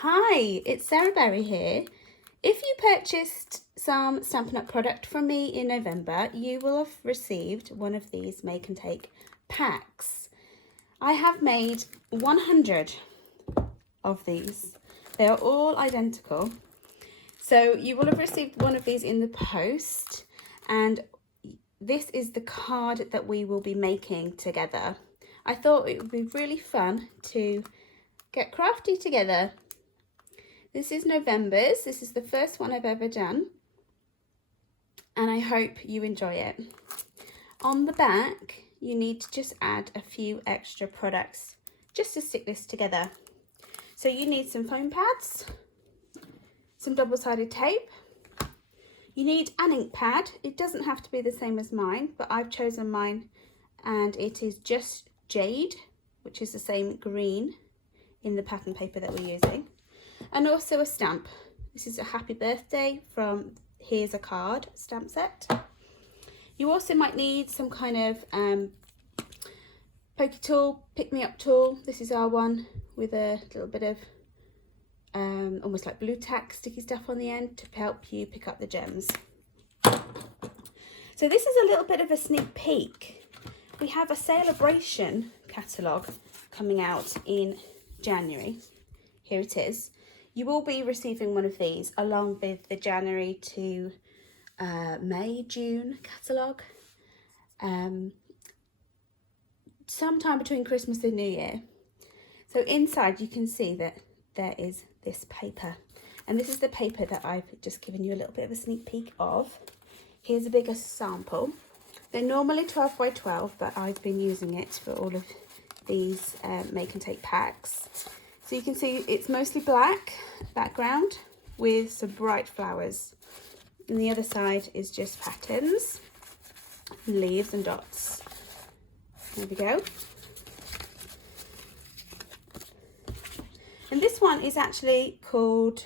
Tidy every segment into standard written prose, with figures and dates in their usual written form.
Hi, it's Sarah Berry here. If you purchased some Stampin' Up product from me in November, you will have received one of these make and take packs. I have made 100 of these. They are all identical. So you will have received one of these in the post, and this is the card that we will be making together. I thought it would be really fun to get crafty together. This is November's. This is the first one I've ever done, and I hope you enjoy it. On the back, you need to just add a few extra products just to stick this together. So you need some foam pads, some double-sided tape. You need an ink pad. It doesn't have to be the same as mine, but I've chosen mine, and it is just Jade, which is the same green in the pattern paper that we're using. And also a stamp. This is a happy birthday from Here's a Card stamp set. You also might need some kind of pokey tool, pick-me-up tool. This is our one with a little bit of almost like blue tack sticky stuff on the end to help you pick up the gems. So this is a little bit of a sneak peek. We have a celebration catalogue coming out in January. Here it is. You will be receiving one of these along with the January to May, June catalogue. Sometime between Christmas and New Year. So inside you can see that there is this paper. And this is the paper that I've just given you a little bit of a sneak peek of. Here's a bigger sample. They're normally 12 by 12, but I've been using it for all of these make and take packs. So you can see it's mostly black background with some bright flowers. And the other side is just patterns, leaves and dots. There we go. And this one is actually called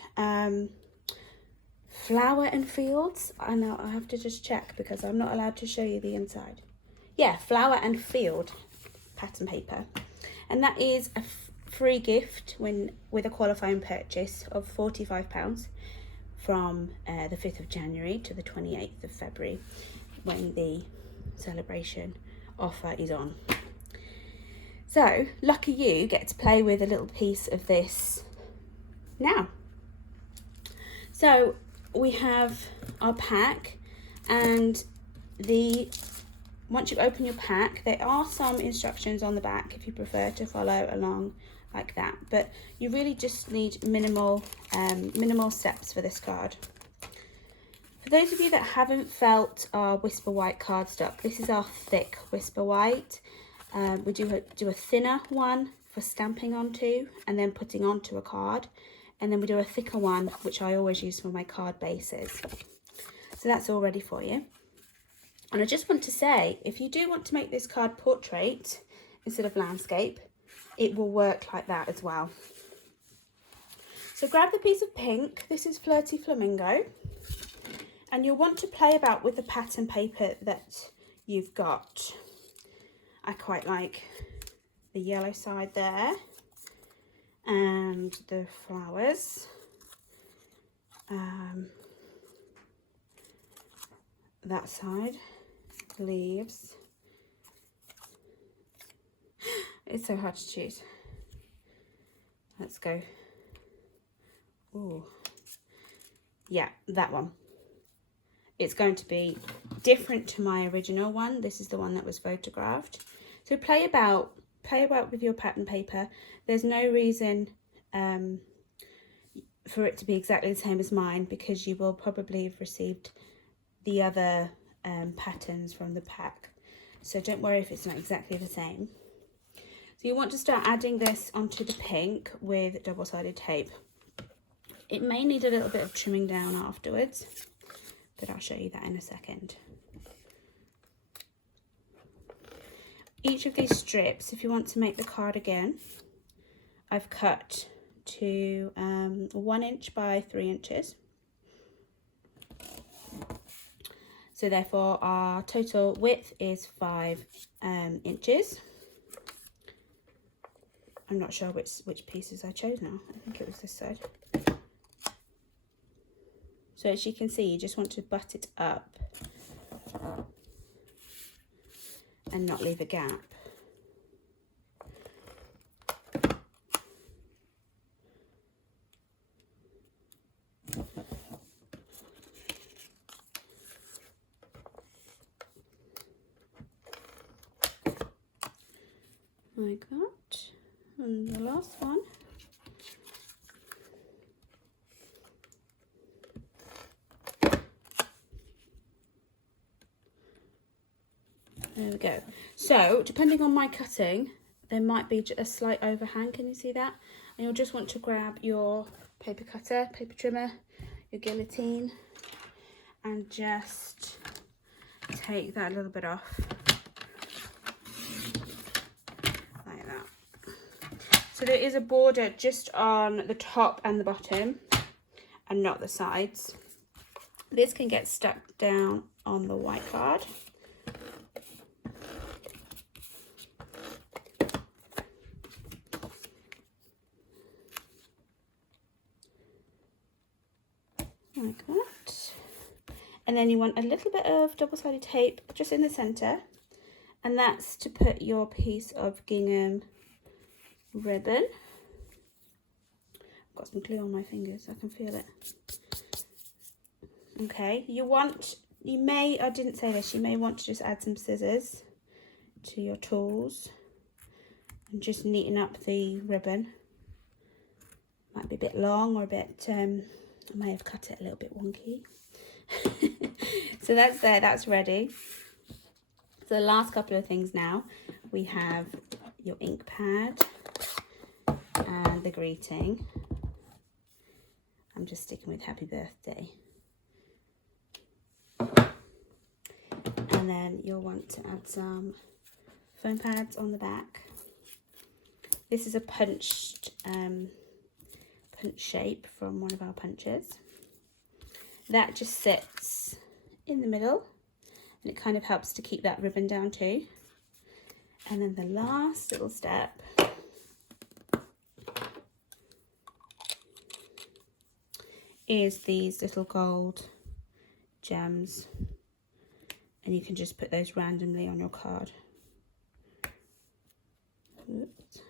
Flower and Fields. I know I have to just check because I'm not allowed to show you the inside. Yeah, Flower and Field pattern paper. And that is a free gift with a qualifying purchase of £45 from the 5th of January to the 28th of February when the celebration offer is on. So lucky you get to play with a little piece of this now. So we have our pack, and once you open your pack, there are some instructions on the back if you prefer to follow along like that, but you really just need minimal steps for this card. For those of you that haven't felt our Whisper White cardstock, this is our thick Whisper White. We do a thinner one for stamping onto and then putting onto a card, and then we do a thicker one which I always use for my card bases. So that's all ready for you. And I just want to say, if you do want to make this card portrait instead of landscape, it will work like that as well. So grab the piece of pink. This is Flirty Flamingo. And you'll want to play about with the pattern paper that you've got. I quite like the yellow side there and the flowers. That side, leaves. It's so hard to choose. Let's go. Ooh. Yeah, that one. It's going to be different to my original one. This is the one that was photographed. So play about with your pattern paper. There's no reason for it to be exactly the same as mine, because you will probably have received the other patterns from the pack. So don't worry if it's not exactly the same. So you want to start adding this onto the pink with double-sided tape. It may need a little bit of trimming down afterwards, but I'll show you that in a second. Each of these strips, if you want to make the card again, I've cut to 1 inch by 3 inches. So therefore our total width is 5 inches. I'm not sure which pieces I chose now. I think it was this side. So as you can see, you just want to butt it up and not leave a gap. Like that. And the last one. There we go. So, depending on my cutting, there might be a slight overhang. Can you see that? And you'll just want to grab your paper cutter, paper trimmer, your guillotine, and just take that a little bit off. Like that. So there is a border just on the top and the bottom, and not the sides. This can get stuck down on the white card. Like that. And then you want a little bit of double-sided tape just in the center, and that's to put your piece of gingham ribbon. I've got some glue on my fingers, I can feel it. Okay, you may, I didn't say this, you may want to just add some scissors to your tools and just neaten up the ribbon. Might be a bit long or a bit, I may have cut it a little bit wonky. So that's there, that's ready. So the last couple of things now, we have your ink pad and the greeting. I'm just sticking with happy birthday. And then you'll want to add some foam pads on the back. This is a punched punch shape from one of our punches. That just sits in the middle, and it kind of helps to keep that ribbon down too. And then the last little step is these little gold gems, and you can just put those randomly on your card. Oops.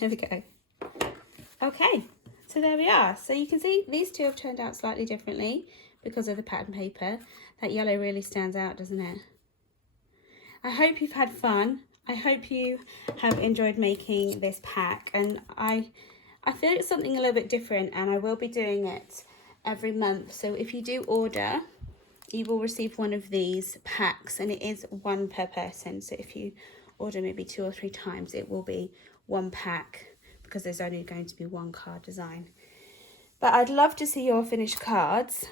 There we go. Okay, so there we are. So you can see these two have turned out slightly differently because of the pattern paper. That yellow really stands out, doesn't it? I hope you've had fun. I hope you have enjoyed making this pack, and I feel it's something a little bit different, and I will be doing it every month. So if you do order, you will receive one of these packs, and it is one per person. So if you order maybe 2 or 3 times, it will be one pack, because there's only going to be one card design. But I'd love to see your finished cards.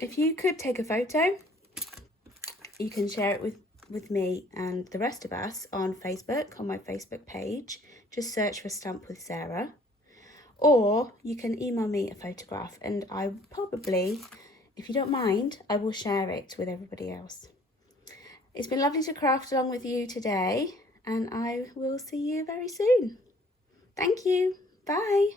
If you could take a photo, you can share it with me and the rest of us on Facebook, on my Facebook page. Just search for Stamp with Sarah. Or you can email me a photograph, and I probably, if you don't mind, I will share it with everybody else. It's been lovely to craft along with you today, and I will see you very soon. Thank you. Bye.